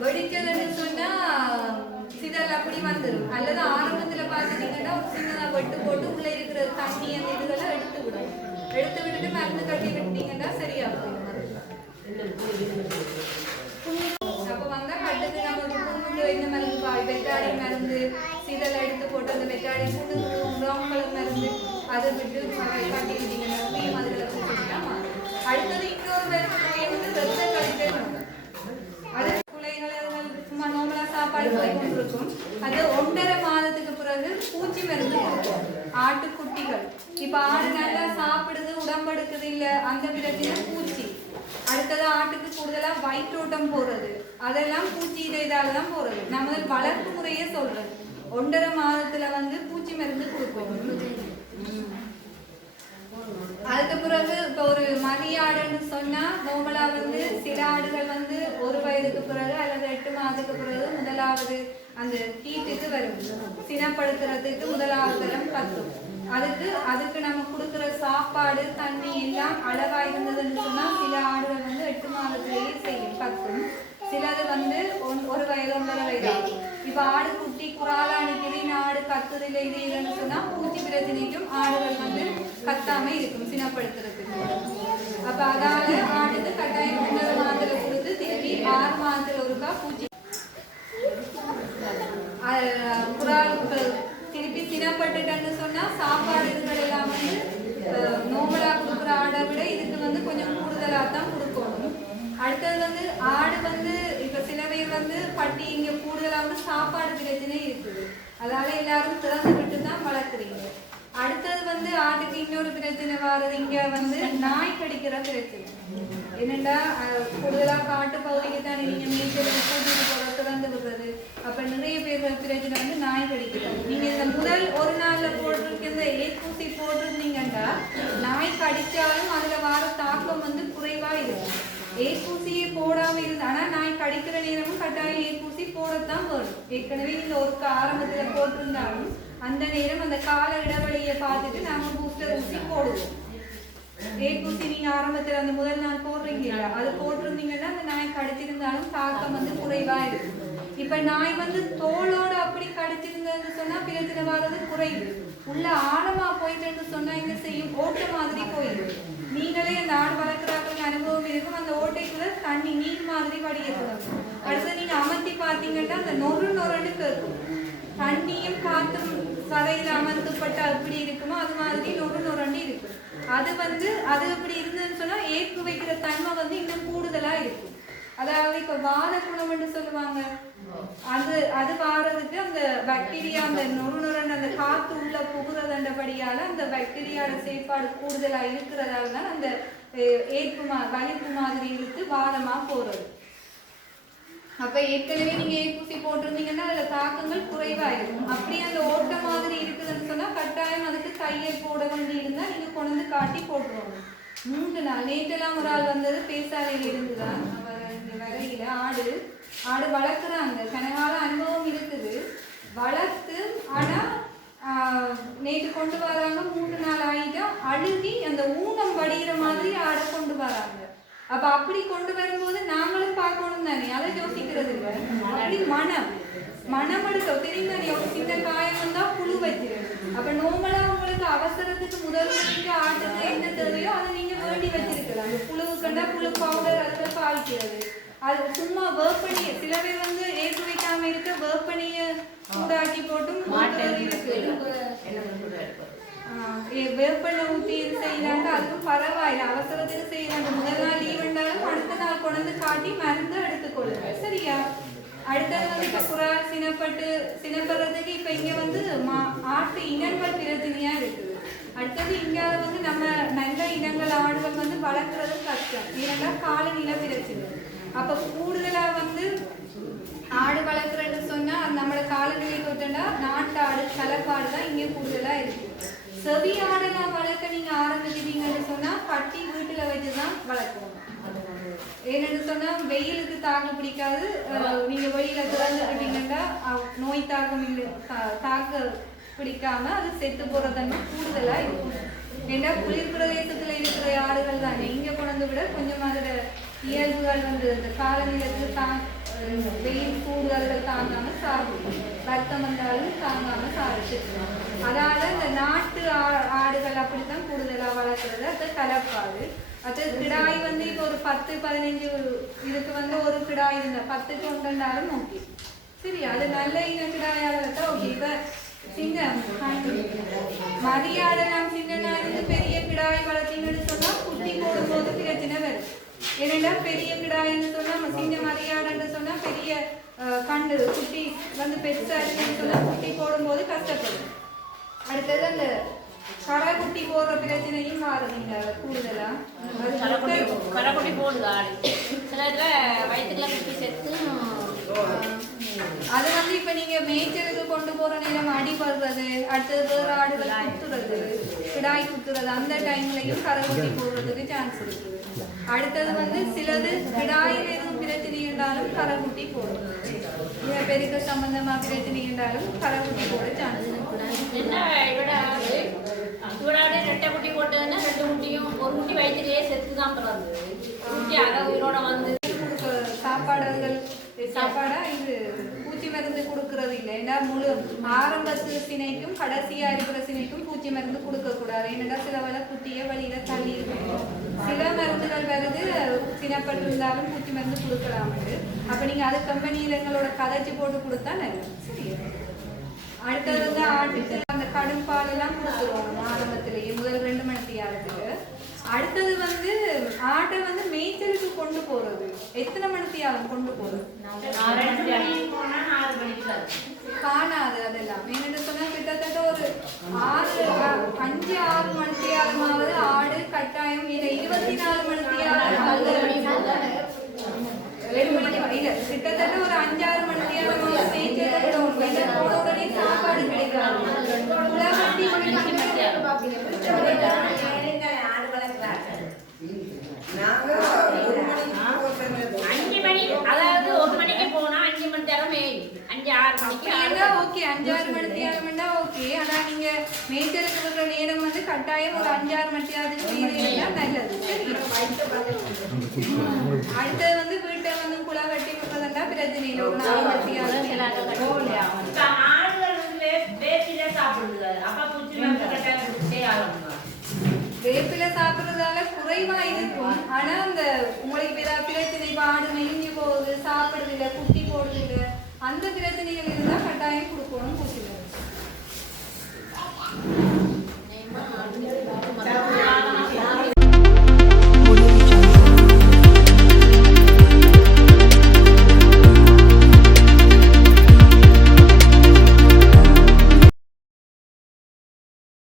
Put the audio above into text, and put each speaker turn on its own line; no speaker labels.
வெடிச்சதுன்னு சொன்னா சிதல் அப்படி வந்துடும் அல்லது ஆரம்பத்துல பார்த்துட்டீங்கன்னா ஒரு சின்னதா வெட்டு போட்டு உள்ள இருக்கிற தண்ணி அந்த இதுகளை எடுத்து விடும். எடுத்து விட்டுட்டு மருந்து கட்டி விட்டீங்கன்னா சரியா போயிடும் அப்ப வந்தா கட்டுக்கு நம்ம ஒரு புண்ணு இந்த மருந்து பாய் வெட்டாடி மருந்து சிதல் எடுத்து போட்டு அந்த வெட்டாடி புண்ணு ப்ரௌன் மருந்து அதை விட்டு கட்டி விட்டீங்கன்னா அதுல குடிச்சிட்டா அடுத்தது இன்னொரு மருந்து வந்து ரத்த கழித்தல் அது பிள்ளைகள் அதுகள் சும்மா நார்மலா சாப்பாடு அது ஒன்றரை மாதத்துக்கு பிறகு பூச்சி மருந்து கொடுக்கும். ஆட்டுக்குட்டிகள். இப்ப ஆடு நல்லா சாப்பிடுது உடம்பெடுக்குது இல்ல அந்த பிரச்சனை பூச்சி. அடுத்தது ஆட்டுக்கு கூடுதலா வயிற்றோட்டம் போறது. அதெல்லாம் பூச்சி இதால தான் போறது. நம்ம வளர்ப்பு முறையே சொல்றது. ஒன்றரை மாதத்துல வந்து பூச்சி மருந்து கொடுப்போம் அதுக்கு பிறகு இப்போ ஒரு மதியாடுன்னு சொன்னால் நோமலா வந்து சில ஆடுகள் வந்து ஒரு வயதுக்கு பிறகு அல்லது எட்டு மாதத்துக்கு பிறகு முதலாவது அந்த ஹீட்டுக்கு வரும். சினப்படுத்துறதுக்கு முதலாவது தரம் கத்தும் அதுக்கு அதுக்கு நம்ம கொடுக்குற சாப்பாடு தண்ணி எல்லாம் அளவாக இருந்ததுன்னு சொன்னால் சில ஆடுகள் வந்து எட்டு மாதத்துலேயே செய்யும். பத்தும். சிலது வந்து ஒன்- ஒரு வயது ஒன்றரை வயது ஆகும். இப்போ ஆடு குட்டி குறாலா நிக்குது ஆடு கத்துது இல்லை இது இல்லைன்னு சொன்னா பூச்சி பிரச்சனைக்கும் ஆடுகள் வந்து கத்தாம இருக்கும் சினப்படுத்துறதுக்கு அப்ப அதால ஆடுக்கு கட்டாயம் ஒன்பது மாதத்துல கொடுத்து திருப்பி ஆறு மாதத்துல ஒருக்கா பூச்சி அஹ் குறாலுக்கு திருப்பி சினப்பட்டுட்டேன்னு சொன்னா சாப்பாடு இதுகள் எல்லாம் வந்து நோமலா கொடுக்குற ஆடை விட இதுக்கு வந்து கொஞ்சம் கூடுதலாக தான் கொடுக்கணும் அடுத்தது வந்து ஆடு வந்து வந்து பட்டி இங்க கூடுதலா வந்து சாப்பாடு பிரச்சனை இருக்குது. அதனால எல்லாரும் திறந்து விட்டு தான் வளர்க்குறீங்க. அடுத்தது வந்து ஆட்டுக்கு இன்னொரு பிரச்சனை வர்றது இங்க வந்து நாய் கடிக்கிற பிரச்சனை. என்னென்னா அஹ், கூடுதலா காட்டு பகுதிக்கு தான் நீங்க மேய்ச்சலுக்கு கூட்டிட்டு போற திறந்து விடுறது. அப்ப நிறைய பேர் பிரச்சனை வந்து நாய் கடிக்கிறது. நீங்க இந்த முதல் ஒரு நாள்ல போட்டிருக்கிற ஏற்பூசி போட்டிருந்தீங்கன்னா நாய் கடிச்சாலும் அதுல வர தாக்கம் வந்து குறைவா இருக்கும். ஏற்பூசி படிக்கிற கடிக்கிற நேரமும் கட்டாயம் ஏற்பூசி போடத்தான் வரும் ஏற்கனவே நீங்க ஒரு ஆரம்பத்துல போட்டிருந்தாலும் அந்த நேரம் அந்த கால இடைவெளியை பார்த்துட்டு நாங்க பூஸ்டர் ஊசி போடுவோம். ஏற்பூசி நீங்க ஆரம்பத்துல அந்த முதல் நாள் போடுறீங்க அது போட்டிருந்தீங்கன்னா அந்த நாய் கடிச்சிருந்தாலும் தாக்கம் வந்து குறைவா இருக்கும். இப்ப நாய் வந்து தோலோட அப்படி கடிச்சிருந்ததுன்னு சொன்னா பிறத்துல வர்றது குறைவு. உள்ள ஆழமா போயிட்டுன்னு சொன்னா என்ன செய்யும்? ஓட்ட மாதிரி போயிடும். நீங்களே அந்த ஆடு வளர்க்குறாங்க அனுபவம் இருக்கும். அந்த ஓட்டைக்குள்ள தண்ணி நீர் மாதிரி வடியக்கூடாது அடுத்து நீங்க அமர்த்தி பார்த்தீங்கன்னா அந்த நொறு நொறுன்னு கேட்கும் தண்ணியும் காத்தும் சதையில் அமர்த்தப்பட்ட எப்படி இருக்குமோ அது மாதிரி நொறு நொறுன்னு இருக்கும் அது வந்து அது அப்படி இருந்ததுன்னு சொன்னா ஏற்று வைக்கிற தன்மை வந்து இன்னும் கூடுதலா இருக்கும் அதாவது இப்ப வாத குணம்னு சொல்லுவாங்க. அது அது வாரதுக்கு அந்த பாக்டீரியா அந்த நொறு நொறுன்னு அந்த காத்து உள்ள புகுறதண்டபடியால அந்த பாக்டீரியாவோட செயற்பாடு கூடுதலா இருக்கிறதால தான் அந்த அஹ், ஏற்பு மா வலிப்பு மாதிரி இழுத்து வாதமா போறது. அப்ப ஏற்கனவே நீங்க ஏற்பூசி போட்டிருந்தீங்கன்னா அதுல தாக்கங்கள் குறைவா இருக்கும் அப்படியே அந்த ஓட்ட மாதிரி இருக்குதுன்னு சொன்னா கட்டாயம் அதுக்கு தையல் போட வேண்டி இருந்தா நீங்க கொண்டு காட்டி போட்டுருவாங்க. மூன்று நாள் நேற்றெல்லாம் ஒரு ஆள் வந்தது பேசாலையில இருந்துதான் அவர் வரையில ஆடு ஆடு வளர்க்குறாங்க. கனகால அனுபவம் இருக்குது. வளர்த்து ஆனா ஆஹ், நேற்று கொண்டு வராங்க. மூன்று நாள் ஆயிட்டும் அழுகி அந்த ஊனம் வடிகிற மாதிரி ஆடை கொண்டு வராங்க. அப்ப அப்படி கொண்டு வரும்போது நாங்களும் பார்க்கணும் தானே? அதை யோசிக்கிறது இல்லை. அப்படி மனம். மனம் எடுக்க தெரியுமா நீ? ஒரு சின்ன காயம் தான் புழு வச்சிரு அப்ப நோமலா உங்களுக்கு அவசரத்துக்கு முதல் நீங்க ஆட்டுக்கு என்ன தேவையோ அதை நீங்க வேண்டி வச்சிருக்கலாம். அந்த கண்டா புழு பவுடர் அதுல பாய்க்கிறது. அது சும்மா வேப்பனிய சில பேர் வந்து ஏற்று வைக்காம இருக்க வேப்பனிய சூடாக்கி போட்டும் வேப்பெண்ணெய் ஊத்தி இது செய்யறாங்க அதுவும் பரவாயில்ல அவசரத்துக்கு செய்யறாங்க முதல் நாள் லீவ் இருந்தாலும் அடுத்த நாள் கொண்டு காட்டி மருந்து எடுத்துக்கொள்ளுங்க. சரியா? அடுத்தது வந்து இப்ப குரால் சினப்பட்டு சினப்படுறதுக்கு இப்ப இங்க வந்து மா- ஆட்டு இனங்கள் பிரச்சனையா இருக்குது. அடுத்தது இங்க வந்து நம்ம நல்ல இனங்கள் ஆடுகள் வந்து வளர்க்குறது கஷ்டம். ஏன்னா காலநிலை பிரச்சனை. அப்ப கூடுதலா வந்து ஆடு வளர்க்குறேன்னு சொன்னா நம்ம நம்மளோட காலநிலை தொட்டா நாட்டு ஆடு கலப்பாடு தான் இங்கே கூடுதலா இருக்கு. செவி ஆடெல்லாம் வளர்க்க நீங்க ஆரம்பிச்சிட்டீங்கன்னு சொன்னா பட்டி வீட்டுல வச்சு தான் வளர்க்கணும். ஏன்னு சொன்னா வெயிலுக்கு தாக்கு பிடிக்காது. நீங்கள் நீங்க வெளியில திறந்து நோய் தாக்கம் இல்லை தா- தாக்க பிடிக்காம அது செத்து போற தன்மை கூடுதலா இருக்கும். ஏன்னா குளிர் பிரதேசத்துல இருக்கிற ஆடுகள் தானே. இங்க கொண்டு விட கொஞ்சம் அதோட இயல்புகள் வந்து இந்த காலநிலைக்கு தான் வெயில் கூடுதல்கள் தாங்காம சாப்பிடும் வருத்தம் வந்தாலும் தாங்காம சாப்பிட்டு அதால இந்த நாட்டு ஆடுகள் அப்படித்தான் கூடுதலா வளர்க்குறது. அது கலப்பாது அது கிடாய் வந்து இப்போ ஒரு பத்து பதினஞ்சு இதுக்கு வந்து ஒரு கிடாய் இருந்தா பத்து கொண்டாலும் ஓகே சரி அது நல்ல இன கிடாயால வச்சா ஓகே இப்ப சிங்கம் மரியாதை நாம் சிங்கனா இருந்து பெரிய கிடாய் வளர்த்தீங்கன்னு சொன்னா குட்டி போடும்போது பிரச்சனை வரும். ஏன்னா பெரிய கிடாய்ன்னு சொன்னா நம்ம சின்ன மரியாதைன்னு சொன்னா பெரிய கண்டு குட்டி வந்து பெருசா இருக்குன்னு சொன்னா குட்டி போடும்போது கஷ்டப்படும். அடுத்தது அந்த கரை குட்டி போடுற பிரச்சனையும் மாறுதுங்க கூடுதலா. முட்டை-
கரைக்குட்டி போடுது சில இதுல வயிற்றுக்குள்ள குட்டி செத்து
இப்ப நீங்க மேய்ச்சலுக்கு கொண்டு போற நேரம் அடிபடுறது அடுத்தது வேற ஆடுகள் குத்துறது கிடாய் குத்துறது அந்த டைம்லயும் கரைக்குட்டி போடுறதுக்கு சான்ஸ் இருக்குது. அடுத்தது வந்து சிலது கிடாயில் எதுவும் பிரச்சனை இருந்தாலும் கரைக்குட்டி போடும் பெருக்க சம்பந்தமா பிரச்சனை இருந்தாலும் கரைக்குட்டி போட சான்ஸ்
என்ன இவட ஆடு இவட ஆடு ரெட்டை குட்டி போட்டதுன்னா ரெண்டு குட்டியும் ஒரு குட்டி வயிற்றுலயே செத்து தான் பிறந்தது. குட்டி அதை உயிரோட வந்து
சாப்பாடுகள் சாப்பாடா இது? பூச்சி மருந்து முழு ஆரம்பத்து சினைக்கும் கடைசியா இருக்கிற சினைக்கும் பூச்சி மருந்து கொடுக்க கூடாது சில வேலை குட்டிய வழியில தள்ளி இருக்கும். சில மருந்துகள் வருது சினப்பட்டிருந்தாலும் பூச்சி மருந்து கொடுக்கலாம். அப்ப நீங்க அது கம்பெனியில எங்களோட கதைச்சு போட்டு கொடுத்தா நல்லது. சரியா அடுத்தது வந்து ஆட்டுக்கு அந்த கடும் பால் எல்லாம் கொடுத்துருவாங்க ஆரம்பத்திலேயே முதல் ரெண்டு மணி தியாரத்துக்கு அடுத்தது வந்து ஆட்டை வந்து மேய்ச்சலுக்கு கொண்டு போறது. எத்தனை மணி தியாரம் கொண்டு போறது? காணாது அதெல்லாம். என்னென்னு சொன்னா கிட்டத்தட்ட ஒரு ஆறு அஞ்சு ஆறு மணி தியாரமாவது ஆடு கட்டாயம் இல்ல இருபத்தி நாலு மணி தியாரம் ஏழு மணிக்கு இல்ல கிட்டத்தட்ட ஒரு அஞ்சாறு மணி தியாரமாவது மேய்ச்சலுக்கு விடணும் இல்ல போன உடனே சாப்பாடு கிடைக்காது உலகத்தி
அஞ்சு மணி அதாவது ஒரு மணிக்கு போனா அஞ்சு மணி நேரம் மேயும் அஞ்சு ஆறு மணிக்கு ஆடு
அப்படின்னா ஓகே அஞ்சாறு மணி தியாகம்னா ஓகே ஆனா நீங்க மேய்ச்சலுக்கு நேரம் வந்து கட்டாயம் ஒரு அஞ்சாறு மணி தியாகம் செய்யறீங்கன்னா நல்லது? அடுத்தது வந்து வீட்டை வந்து குழா கட்டி விடுறதுண்டா பிரச்சனை இல்லை ஒரு நாலு
வே-
வேப்பிலை சாப்பிடுறதால குறைவா இருக்கும் ஆனா அந்த உங்களுக்கு ஏதாவது பிரச்சனை இப்ப ஆடு மெலிஞ்சு போகுது சாப்பிடுறது இல்ல குட்டி போடுறது இல்ல அந்த பிரச்சனைகள் இருந்தா கட்டாயம் கொடுக்கணும்